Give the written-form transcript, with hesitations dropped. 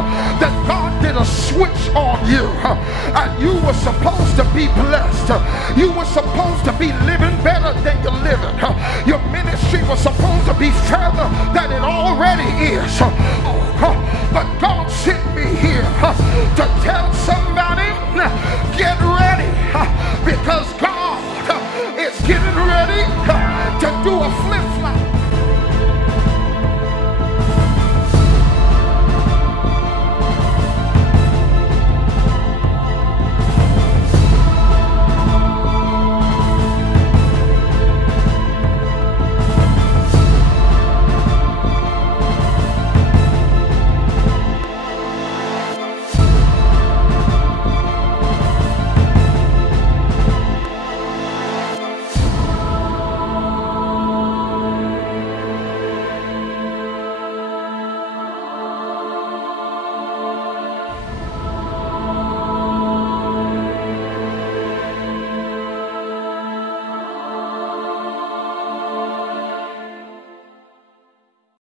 that God did a switch on you, and you were supposed to be blessed. You were supposed to be living better than you're living. Your ministry was supposed to be further than it already is. But God sent me here to tell somebody, get ready, because God is getting ready to do a flip-flop.